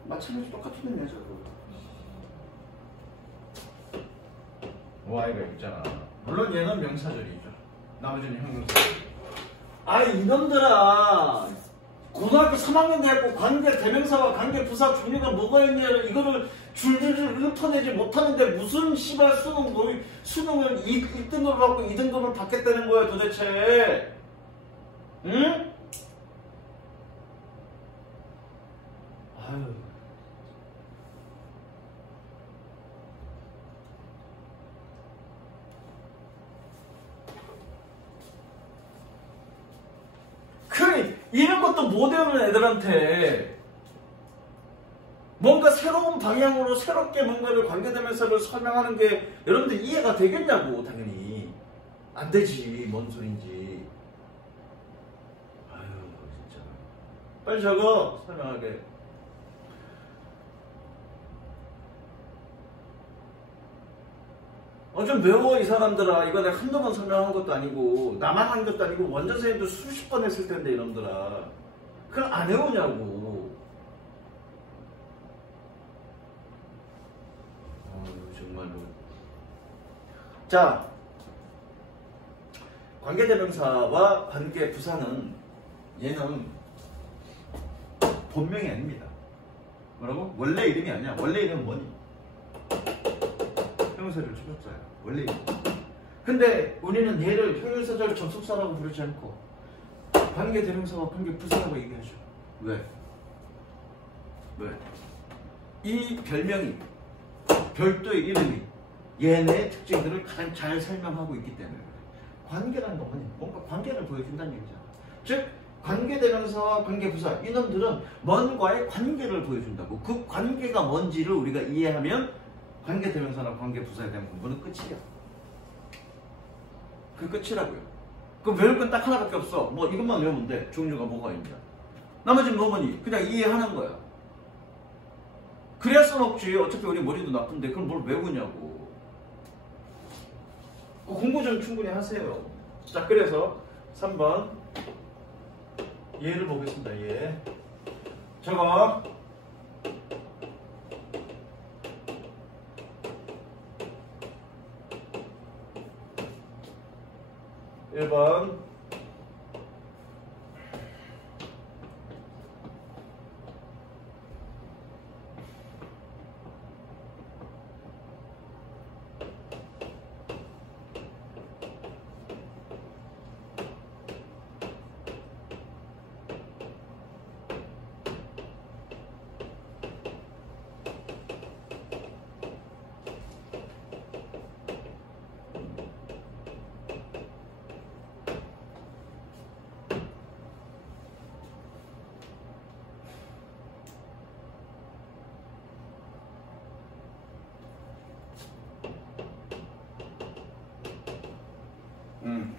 마찬가지 똑같은 애냐 저거. Y가 있잖아. 물론 얘는 명사절이죠. 나머지는 형용사절. 아니 이놈들아, 고등학교 3학년 돼갖고 관계대명사와 관계부사 종류가 뭐가 있냐를 이거를 줄줄줄 읊어내지 못하는데 무슨 씨발 수능을 1등급을 받고 2등급을 받겠다는 거야 도대체. 응? 아유. 배울 것도 못 배우는 애들한테 뭔가 새로운 방향으로 새롭게 뭔가를 관계대명사를 설명하는 게 여러분들 이해가 되겠냐고. 당연히 안 되지. 뭔 소린지. 아유 진짜 빨리 적어. 설명하게. 좀 배워 이 사람들아. 이거 내가 한두 번 설명한 것도 아니고 나만 한 것도 아니고 원전 선생님도 수십 번 했을 텐데 이놈들아. 그걸 안 해오냐고. 정말로. 자, 관계대명사와 관계부사는 얘는 본명이 아닙니다. 뭐라고? 원래 이름이 아니야. 원래 이름은 뭐니? 형용사를 접속사야. 원래 이름. 근데 우리는 얘를 형용사절 접속사라고 부르지 않고 관계대명사와 관계부사라고 얘기하죠. 왜? 왜? 이 별명이 별도의 이름이 얘네의 특징들을 가장 잘 설명하고 있기 때문에 관계라는 건 뭐냐? 뭔가 관계를 보여준다는 얘기잖아. 즉 관계대명사와 관계부사 이놈들은 뭔가의 관계를 보여준다고. 그 관계가 뭔지를 우리가 이해하면 관계대명사나 관계부사에 대한 공부는 끝이야. 그 끝이라고요. 그 외울 건 딱 하나밖에 없어. 뭐 이것만 외우면 돼. 종류가 뭐가 있냐. 나머지는 뭐니? 그냥 이해하는 거야. 그래야 써먹지. 어차피 우리 머리도 나쁜데 그럼 뭘 외우냐고. 공부 좀 충분히 하세요. 자, 그래서 3번 얘를 보겠습니다. 얘. 저거 1번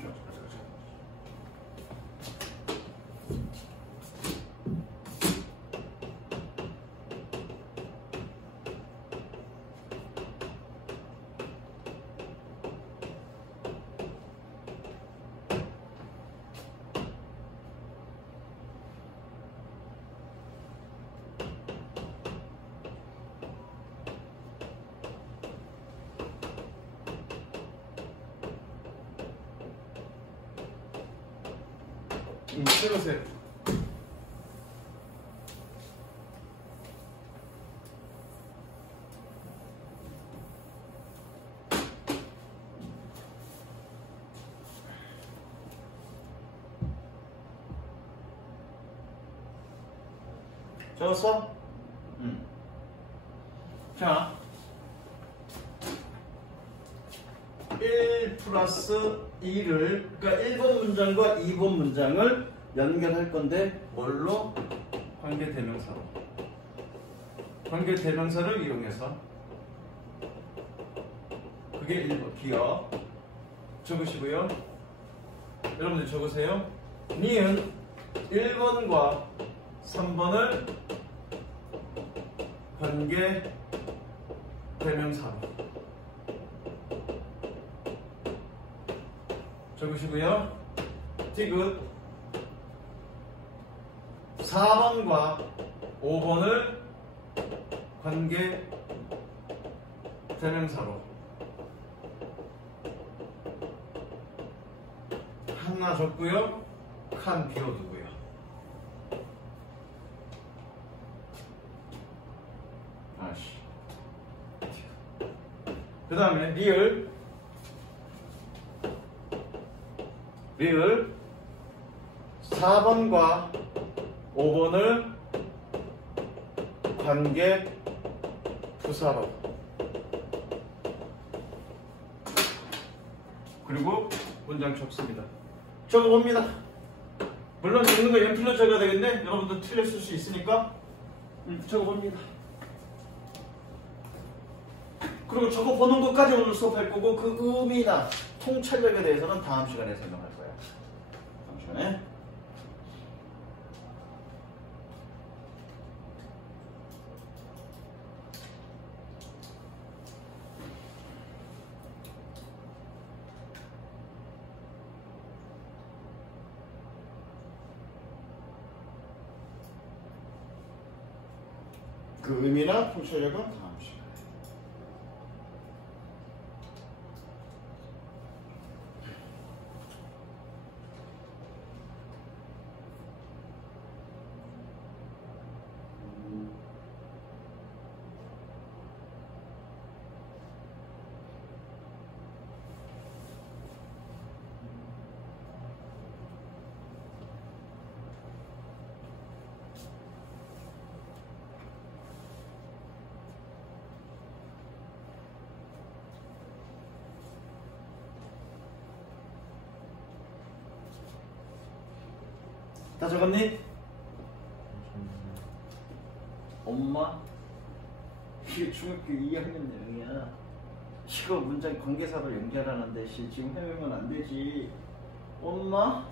좋아. 찍으세요. 적었어? 자, 1 플러스 2를, 그러니까 1번 문장과 2번 문장을 연결할 건데 뭘로? 관계대명사로. 관계대명사를 이용해서. 그게 1번 기억. 적으시고요. 여러분들 적으세요. 니은 1번과 3번을 관계대명사로. 적으시고요. 디귿 4번과 5번을 관계대명사로. 하나 적고요. 칸 비워두고요. 아씨. 그 다음에 리을 4번과 5번을 관계 부사로. 그리고 문장 적습니다. 적어봅니다. 물론 읽는 거 연필로 적어야 되겠네. 여러분도 틀렸을 수 있으니까 적어봅니다. 그리고 저거 보는 것까지 오늘 수업할 거고 그 의미나 통찰력에 대해서는 다음 시간에 설명할 거예요. 다음 시간에. 그 의미나 통찰력은 다음 시간에. 다 적었니? 엄마? 이게 중학교 2학년 내용이야. 이거 문장 관계사로 연결하는데 지금 해보면 안 되지. 엄마?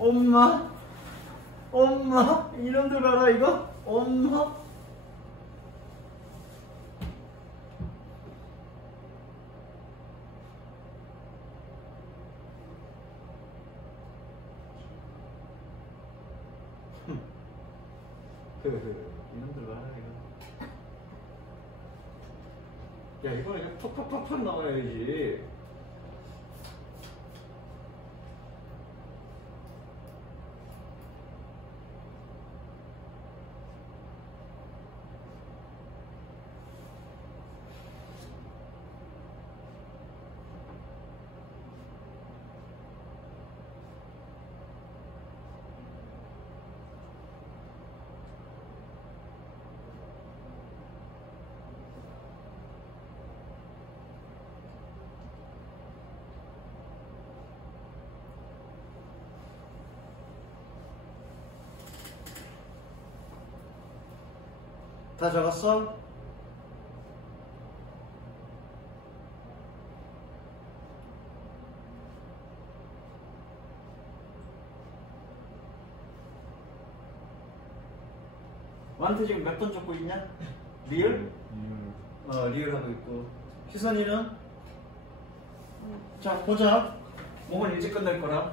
엄마? 엄마? 이놈들 봐라 이거? 엄마? 이놈들 봐라 이거. 야 이거 그냥 톡톡톡톡 나와야지. 다 적었어? 완태 지금 몇 번 적고 있냐? 리얼? 리얼 하고 있고. 희선이는? 자 보자. 몸은 일찍 끝낼 거라.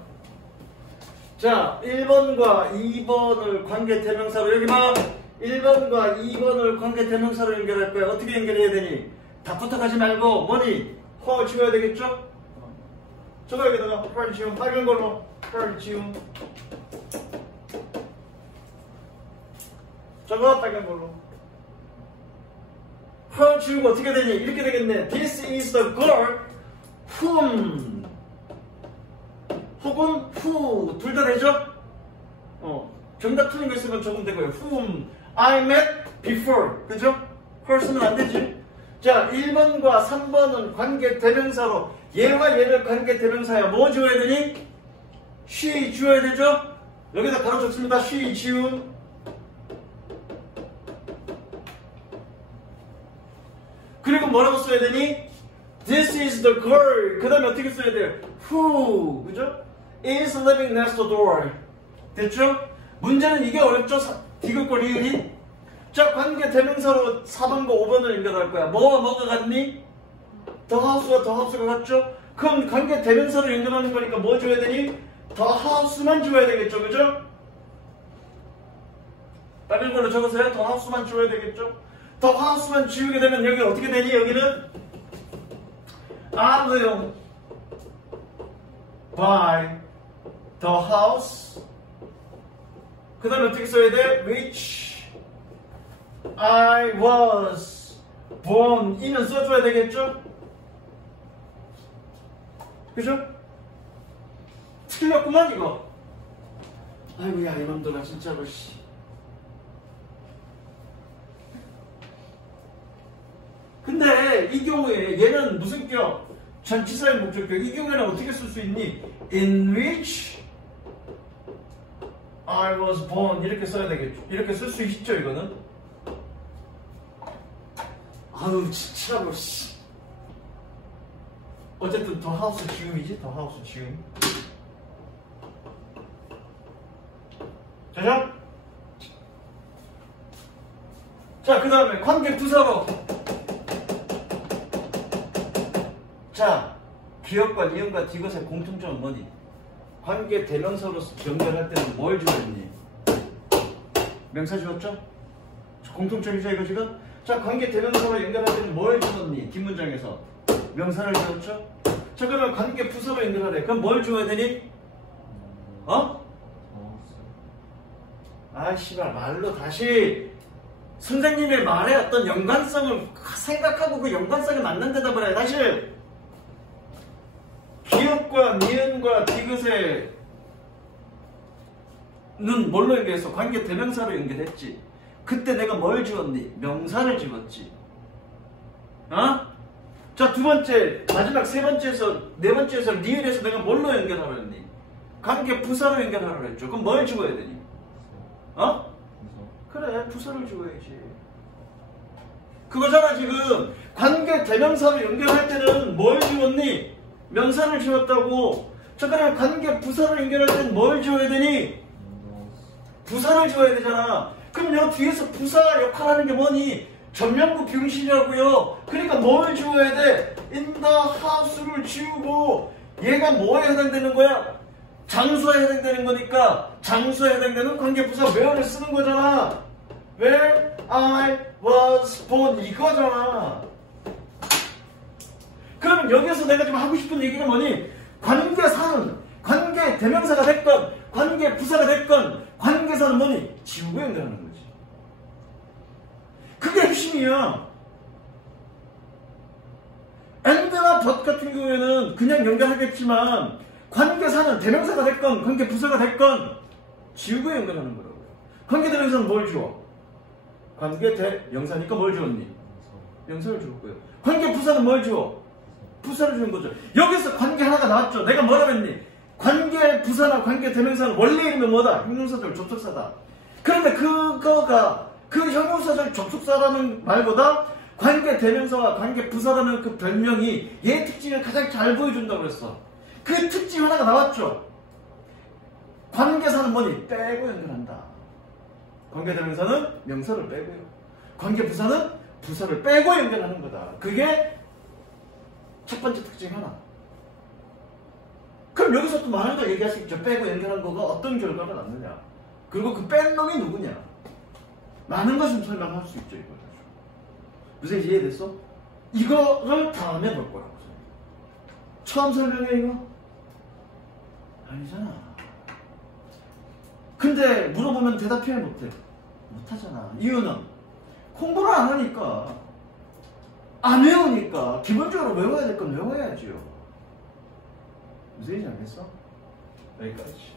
자 1번과 2번을 관계대명사로 여기 봐. 1번과 2번을 관계대명사로 연결할 거야. 어떻게 연결해야 되니? 답부터 가지 말고 뭐니? 허 지워야 되겠죠? 저거 여기다가 펄 지움 빨간 걸로 펄 지움 저거 빨간 걸로 펄 지우고 어떻게 되니? 이렇게 되겠네. This is the girl whom 혹은 who 둘 다 되죠? 정답 틀린 거 있으면 적으면 되고요. whom I met before 그죠? her 쓰면 안 되지. 자 1번과 3번은 관계대명사로 얘와 얘를 관계대명사야. 뭐 지워야 되니? she 지워야 되죠? 여기다 바로 적습니다. she 지움. 그리고 뭐라고 써야 되니? This is the girl. 그 다음에 어떻게 써야 돼요? Who 그죠? is living next door. 됐죠? 문제는 이게 어렵죠? 디귿과 리을이. 자 관계대명사로 4번과 5번을 연결할 거야. 뭐와 뭐가 같니? The house와 the house가 같죠? 그럼 관계대명사로 연결하는 거니까 뭐 줘야 되니? The house만 줘야 되겠죠? 그죠? 다른 걸로 적으세요. The house만 줘야 되겠죠? The house만 지우게 되면 여기 어떻게 되니? 여기는 I live by the house. 그 다음에 어떻게 써야 돼? Which I was born. 이는 써줘야 되겠죠? 그죠? 틀렸구만 이거. 아이고야 이놈들아 진짜로 씨. 근데 이 경우에 얘는 무슨 격? 전치사의 목적격. 이 경우에는 어떻게 쓸 수 있니? In which I was born 이렇게 써야 되겠죠. 이렇게 쓸 수 있죠, 이거는. 아유, 지치라고, 씨. 어쨌든 더 하우스 지음이지, 더 하우스 지음. 되죠? 자, 그 다음에 관계 부사로. 자, 기업과 니은과 디귿의 공통점은 뭐니? 관계 대명사로 연결할 때는 뭘 주었니? 명사 주었죠? 공통점이죠, 이거 지금? 자, 관계 대명사로 연결할 때는 뭘 주었니? 뒷문장에서 명사를 주었죠? 자, 그러면 관계 부사로 연결하래. 그럼 뭘 주어야 되니? 어? 아, 씨발, 말로 다시 선생님의 말에 어떤 연관성을 생각하고 그 연관성에 맞는 대답을 해. 다시 기업과 니은과 디귿의 는 뭘로 연결했어? 관계 대명사로 연결했지. 그때 내가 뭘 지웠니? 명사를 지웠지. 어? 자, 두 번째, 마지막 세 번째에서, 네 번째에서 리을에서 내가 뭘로 연결하라 했니? 관계 부사로 연결하라 했죠. 그럼 뭘 지워야 되니? 어? 그래, 부사를 지워야지. 그거잖아, 지금. 관계 대명사로 연결할 때는 뭘 지웠니? 명사를 지웠다고. 자, 그럼 관계 부사를 연결할 때는 뭘 지워야 되니? 부사를 지워야 되잖아. 그럼 여 뒤에서 부사 역할하는 게 뭐니? 전면부 비용실이라고요. 그러니까 뭘 지워야 돼? in the house를 지우고 얘가 뭐에 해당되는 거야? 장소에 해당되는 거니까 장소에 해당되는 관계부사 where를 쓰는 거잖아. Where I was born 이거잖아. 그러면 여기서 내가 지금 하고 싶은 얘기가 뭐니? 관계사는 관계 대명사가 됐건 관계 부사가 됐건 관계사는 뭐니? 지우고 연결하는 거지. 그게 핵심이야. and나 but 같은 경우에는 그냥 연결하겠지만 관계사는 대명사가 됐건 관계 부사가 됐건 지우고 연결하는 거라고요. 관계 대명사는 뭘 주어? 관계 대명사니까 뭘 주었니? 명사를 주었고요. 관계 부사는 뭘 주어? 부사를 주는 거죠. 여기서 관계 하나가 나왔죠. 내가 뭐라고 했니? 관계 부사나 관계 대명사는 원래 이름은 뭐다? 형용사절 접속사다. 그런데 그거가 그 형용사절 접속사라는 말보다 관계 대명사와 관계 부사라는 그 별명이 얘 특징을 가장 잘 보여준다고 그랬어. 그 특징 하나가 나왔죠. 관계사는 뭐니? 빼고 연결한다. 관계 대명사는 명사를 빼고요. 관계 부사는 부사를 빼고 연결하는 거다. 그게 첫 번째 특징 하나. 그럼 여기서 또 많은 걸 얘기할 수 있죠. 빼고 연결한 거가 어떤 결과가 났느냐. 그리고 그 뺀 놈이 누구냐. 많은 것을 설명할 수 있죠. 이거. 무슨 이해됐어? 이거를 다음에 볼 거라고. 처음 설명해 이거? 아니잖아. 근데 물어보면 대답해 못해. 못하잖아. 이유는 공부를 안 하니까. 안 외우니까. 기본적으로 외워야 될 건 외워야지요. 무슨 얘기인지 알겠어? 여기까지.